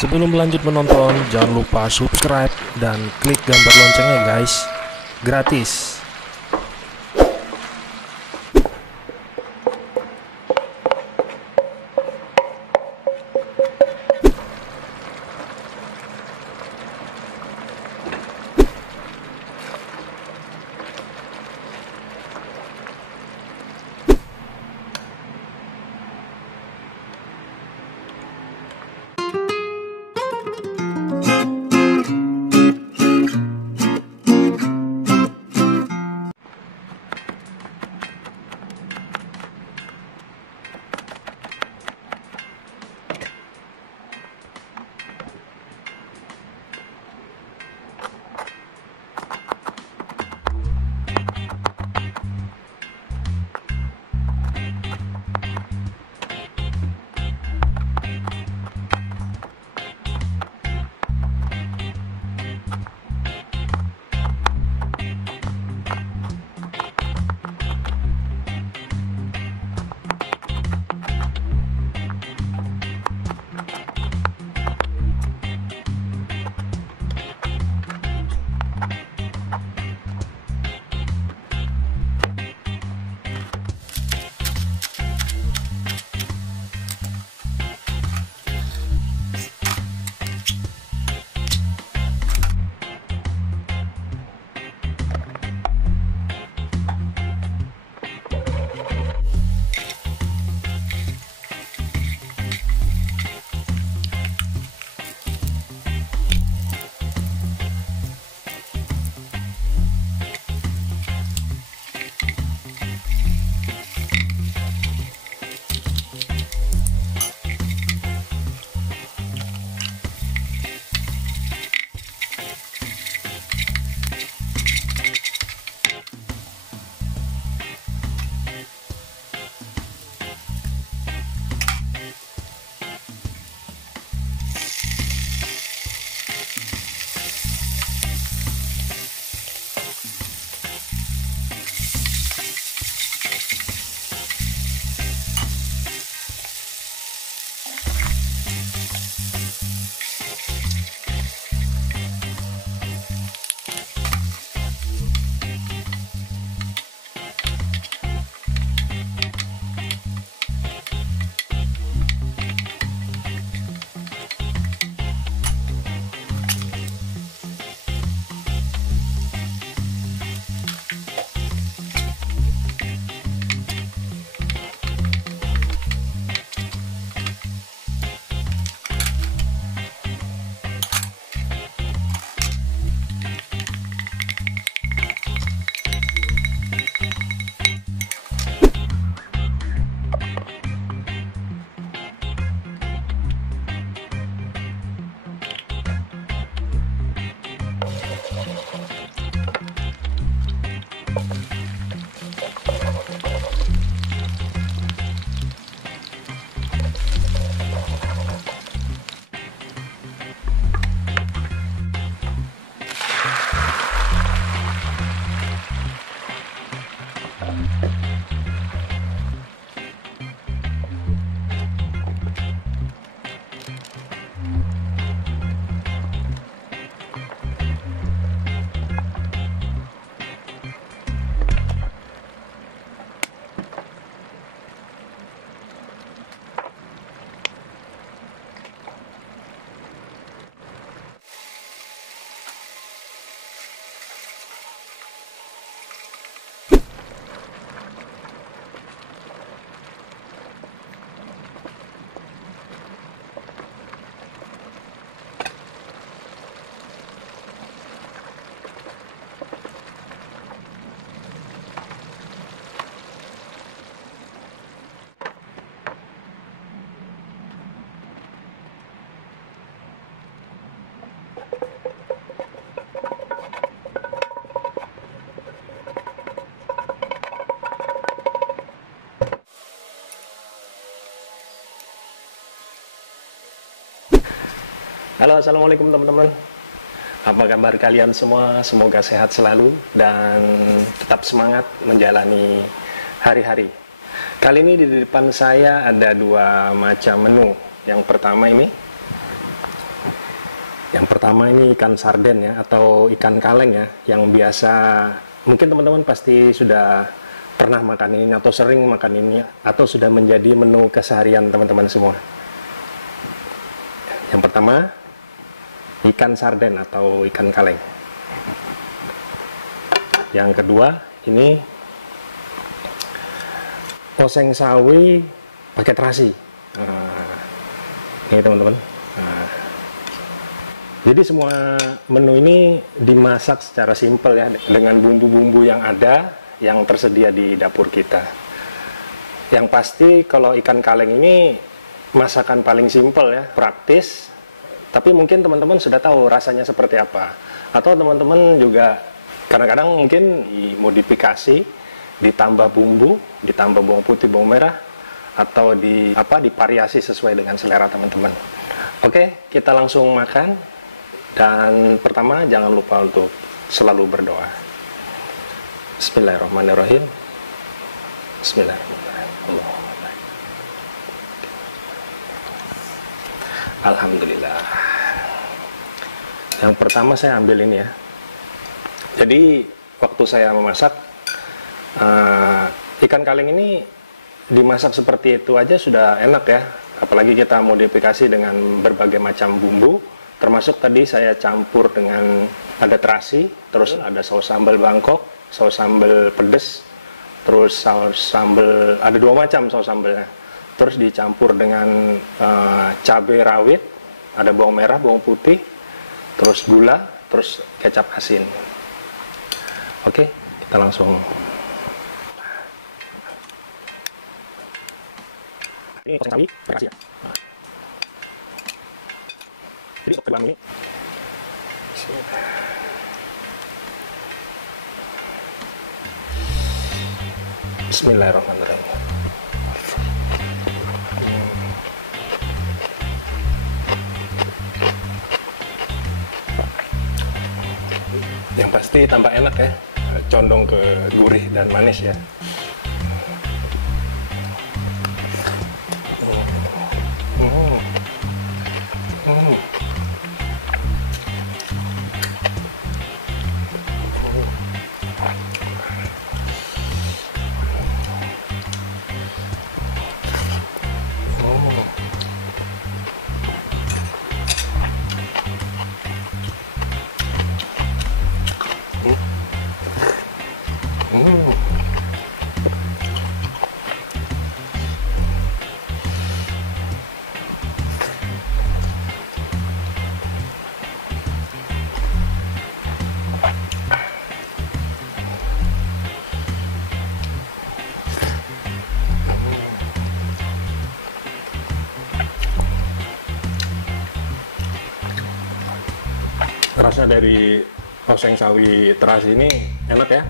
Sebelum lanjut menonton, jangan lupa subscribe dan klik gambar loncengnya guys. Gratis. Halo, assalamualaikum teman-teman. Apa kabar kalian semua? Semoga sehat selalu dan tetap semangat menjalani hari-hari. Kali ini di depan saya ada dua macam menu. Yang pertama ini Yang pertama ini ikan sarden ya, atau ikan kaleng ya, yang biasa mungkin teman-teman pasti sudah pernah makan ini atau sering makan ini atau sudah menjadi menu keseharian teman-teman semua. Yang pertama ikan sarden atau ikan kaleng. Yang kedua ini oseng sawi pakai terasi. Ini teman-teman. Jadi semua menu ini dimasak secara simpel ya, dengan bumbu-bumbu yang ada, yang tersedia di dapur kita. Yang pasti kalau ikan kaleng ini masakan paling simpel ya, praktis. Tapi mungkin teman-teman sudah tahu rasanya seperti apa. Atau teman-teman juga kadang-kadang mungkin dimodifikasi, ditambah bumbu, ditambah bawang putih, bawang merah, atau divariasi sesuai dengan selera teman-teman. Oke, kita langsung makan. Dan pertama jangan lupa untuk selalu berdoa. Bismillahirrahmanirrahim. Bismillahirrahmanirrahim. Alhamdulillah. Yang pertama saya ambil ini ya. Jadi waktu saya memasak ikan kaleng ini dimasak seperti itu aja sudah enak ya. Apalagi kita modifikasi dengan berbagai macam bumbu. Termasuk tadi saya campur dengan ada terasi, terus ada saus sambal Bangkok, saus sambal pedes, terus saus sambal, ada 2 macam saus sambalnya. Terus dicampur dengan cabai rawit, ada bawang merah, bawang putih, terus gula, terus kecap asin. Oke, kita langsung. Ini oseng sawi, terasi ya. Jadi untuk ini Bismillahirrahmanirrahim. Yang pasti tambah enak ya, condong ke gurih dan manis ya. Rasa dari oseng sawi terasi ini enak ya,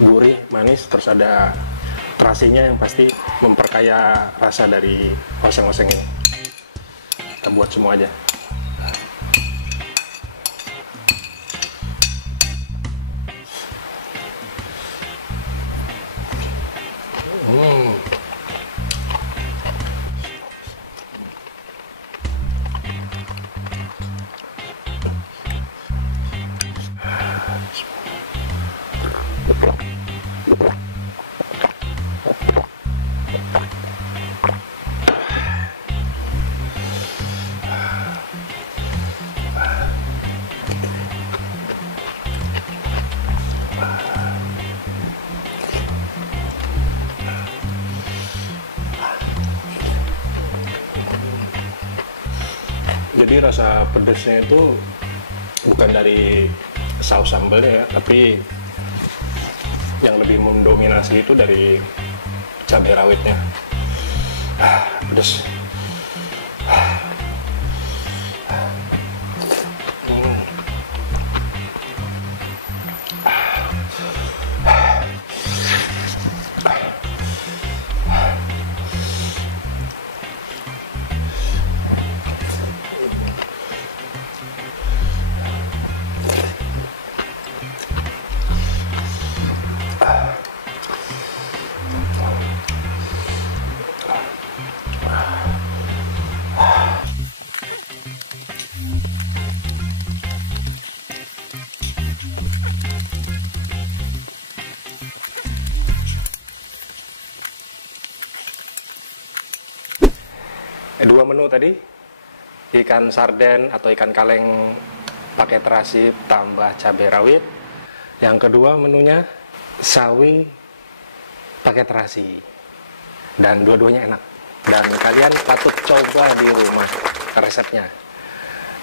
gurih, manis, terus ada terasinya yang pasti memperkaya rasa dari oseng-oseng ini. Kita buat semua aja. Jadi rasa pedesnya itu bukan dari saus sambalnya ya, tapi yang lebih mendominasi itu dari cabai rawitnya. Pedes. Dua menu tadi, ikan sarden atau ikan kaleng pakai terasi tambah cabai rawit. Yang kedua menunya sawi pakai terasi, dan dua-duanya enak, dan kalian patut coba di rumah resepnya.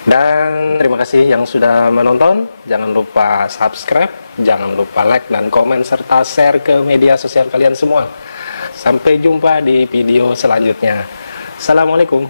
Dan terima kasih yang sudah menonton. Jangan lupa subscribe, jangan lupa like dan komen, serta share ke media sosial kalian semua. Sampai jumpa di video selanjutnya. Assalamualaikum.